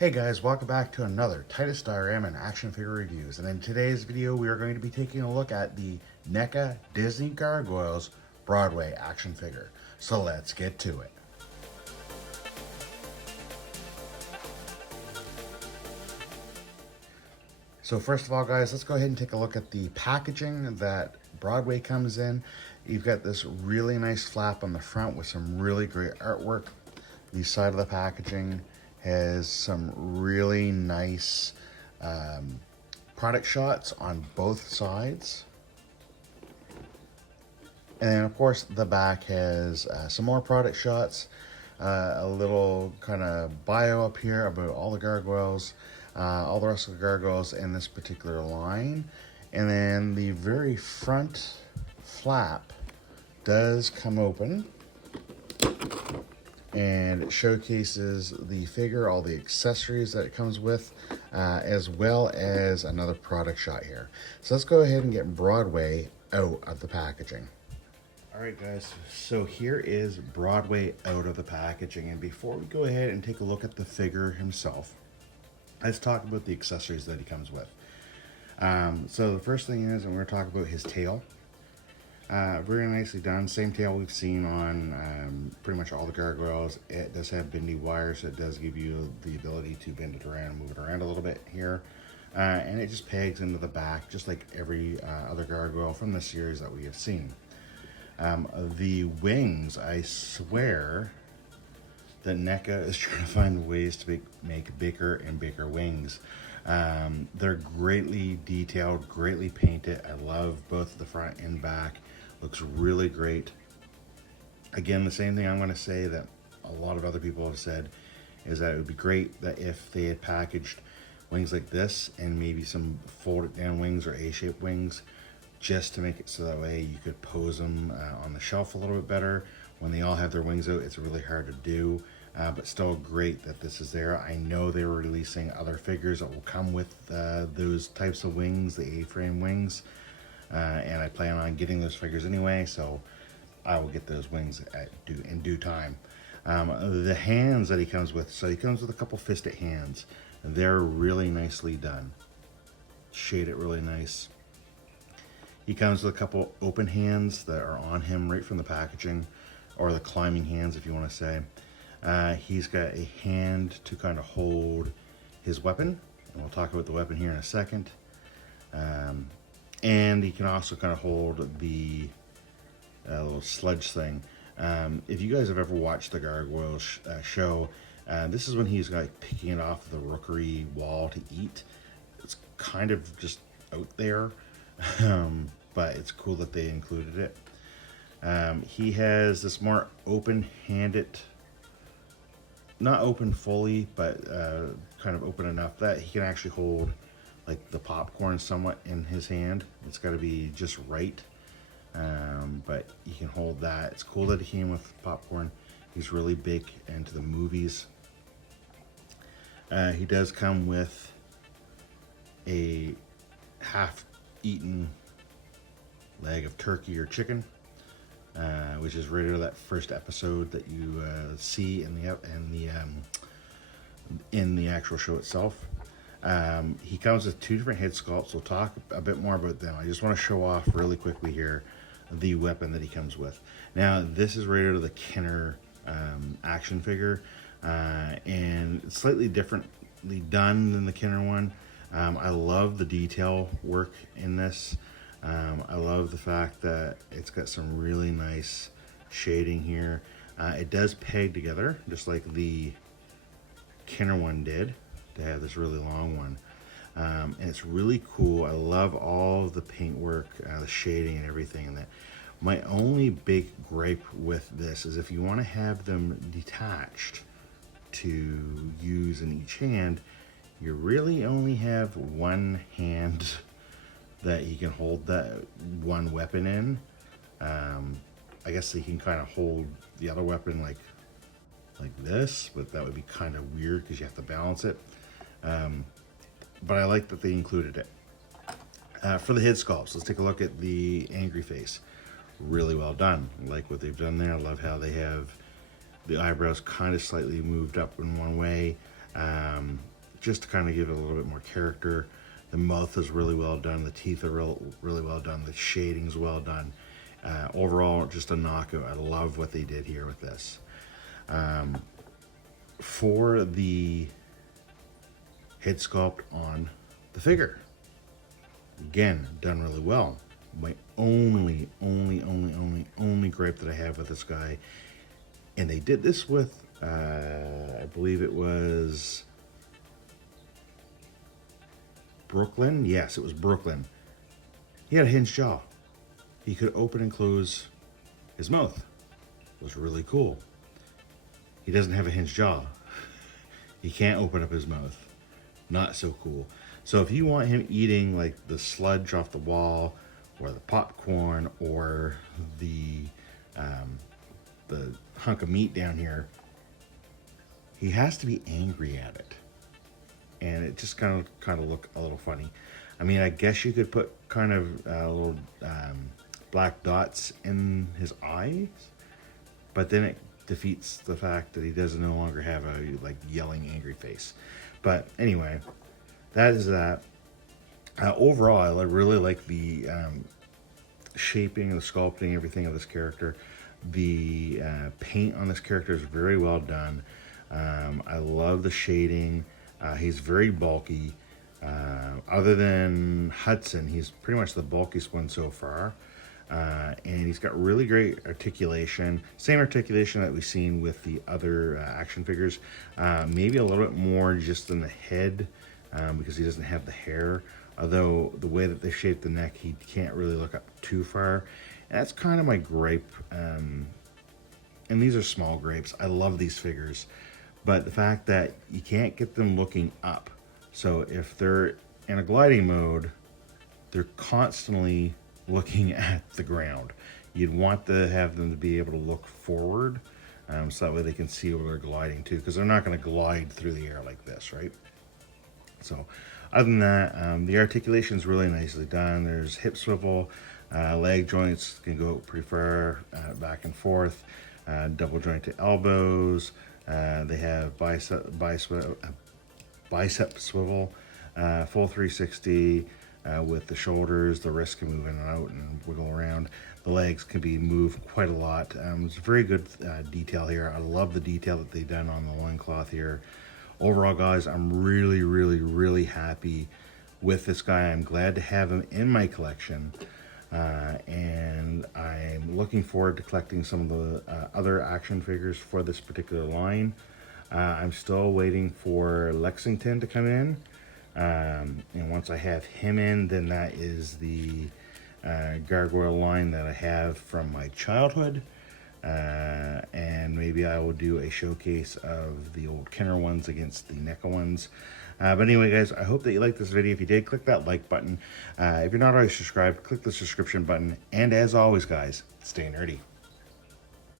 Hey guys, welcome back to another Titus Diorama and action figure reviews. And in today's video, we are going to be taking a look at the Neca Disney Gargoyles Broadway action figure. So let's get to it. So first of all, guys, let's go ahead and take a look at the packaging that Broadway comes in. You've got this really nice flap on the front with some really great artwork. The side of the packaging has some really nice product shots on both sides. And then of course the back has some more product shots, a little kind of bio up here about all the gargoyles, all the rest of the gargoyles in this particular line. And then the very front flap does come open, and it showcases the figure, all the accessories that it comes with, as well as another product shot here. So let's go ahead and get Broadway out of the packaging. All right, guys, so here is Broadway out of the packaging. And before we go ahead and take a look at the figure himself, let's talk about the accessories that he comes with. So the first thing is, and we're going to talk about his tail. Very nicely done. Same tail we've seen on pretty much all the gargoyles. It does have bendy wires, so it does give you the ability to bend it around, move it around a little bit here. And it just pegs into the back, just like every other gargoyle from the series that we have seen. The wings, I swear that Neca is trying to find ways to make bigger and bigger wings. They're greatly detailed, greatly painted. I love both the front and back. Looks really great. Again, the same thing I'm going to say that a lot of other people have said is that it would be great that if they had packaged wings like this and maybe some folded down wings or A-shaped wings, just to make it so that way you could pose them on the shelf a little bit better. When they all have their wings out, it's really hard to do, but still great that this is there. I know they were releasing other figures that will come with those types of wings, the A-frame wings, and I plan on getting those figures anyway, so I will get those wings in due time. The hands that he comes with, so he comes with a couple fisted hands. They're really nicely done. Shaded really nice. He comes with a couple open hands that are on him right from the packaging, or the climbing hands if you want to say. He's got a hand to kind of hold his weapon, and we'll talk about the weapon here in a second. And he can also kind of hold the little sledge thing. If you guys have ever watched the Gargoyles show, this is when he's like picking it off the rookery wall to eat. It's kind of just out there, but it's cool that they included it. He has this more open-handed, not open fully, but kind of open enough that he can actually hold like the popcorn somewhat in his hand. It's got to be just right, but he can hold that. It's cool that he came with popcorn. He's really big into the movies. He does come with a half-eaten leg of turkey or chicken, which is right out of that first episode that you see in the actual show itself. He comes with two different head sculpts. We'll talk a bit more about them. I just want to show off really quickly here the weapon that he comes with. Now, this is right out of the Kenner action figure, and it's slightly differently done than the Kenner one. I love the detail work in this. I love the fact that it's got some really nice shading here. It does peg together just like the Kenner one did, to have this really long one, and it's really cool. I love all the paint work, the shading and everything in that. My only big gripe with this is if you want to have them detached to use in each hand, you really only have one hand that he can hold that one weapon in. I guess he can kind of hold the other weapon like this, but that would be kind of weird because you have to balance it. But I like that they included it. For the head sculpts, let's take a look at the angry face. Really well done. I like what they've done there. I love how they have the eyebrows kind of slightly moved up in one way. just to kind of give it a little bit more character. The mouth is really well done. The teeth are really well done. The shading's well done. Overall, just a knockout. I love what they did here with this. For the head sculpt on the figure, again, done really well. My only gripe that I have with this guy, and they did this with, I believe it was Brooklyn. Yes, it was Brooklyn. He had a hinged jaw. He could open and close his mouth. It was really cool. He doesn't have a hinged jaw. He can't open up his mouth. Not so cool. So if you want him eating like the sludge off the wall, or the popcorn, or the hunk of meat down here, he has to be angry at it, and it just kind of look a little funny. I mean, I guess you could put kind of little black dots in his eyes, but then it defeats the fact that he doesn't no longer have a like yelling angry face. But anyway, that is that. Overall, I really like the shaping, the sculpting, everything of this character. The paint on this character is very well done. I love the shading. He's very bulky. Other than Hudson, he's pretty much the bulkiest one so far. And he's got really great articulation. Same articulation that we've seen with the other action figures. Maybe a little bit more just in the head, because he doesn't have the hair. Although the way that they shape the neck, he can't really look up too far. And that's kind of my gripe. And these are small gripes. I love these figures. But the fact that you can't get them looking up. So if they're in a gliding mode, they're constantly looking at the ground. You'd want to have them to be able to look forward, so that way they can see where they're gliding to, because they're not going to glide through the air like this, right? So other than that, the articulation is really nicely done. There's hip swivel, leg joints can go pretty far back and forth, double jointed elbows. They have bicep swivel, full 360 with the shoulders. The wrists can move in and out and wiggle around. The legs can be moved quite a lot. It's very good detail here. I love the detail that they've done on the loincloth here. Overall, guys, I'm really happy with this guy. I'm glad to have him in my collection. And I'm looking forward to collecting some of the other action figures for this particular line. I'm still waiting for Lexington to come in. And once I have him in, then that is the gargoyle line that I have from my childhood. And maybe I will do a showcase of the old Kenner ones against the Neca ones. But anyway, guys, I hope that you liked this video. If you did, click that like button. If you're not already subscribed, click the subscription button. And as always, guys, stay nerdy.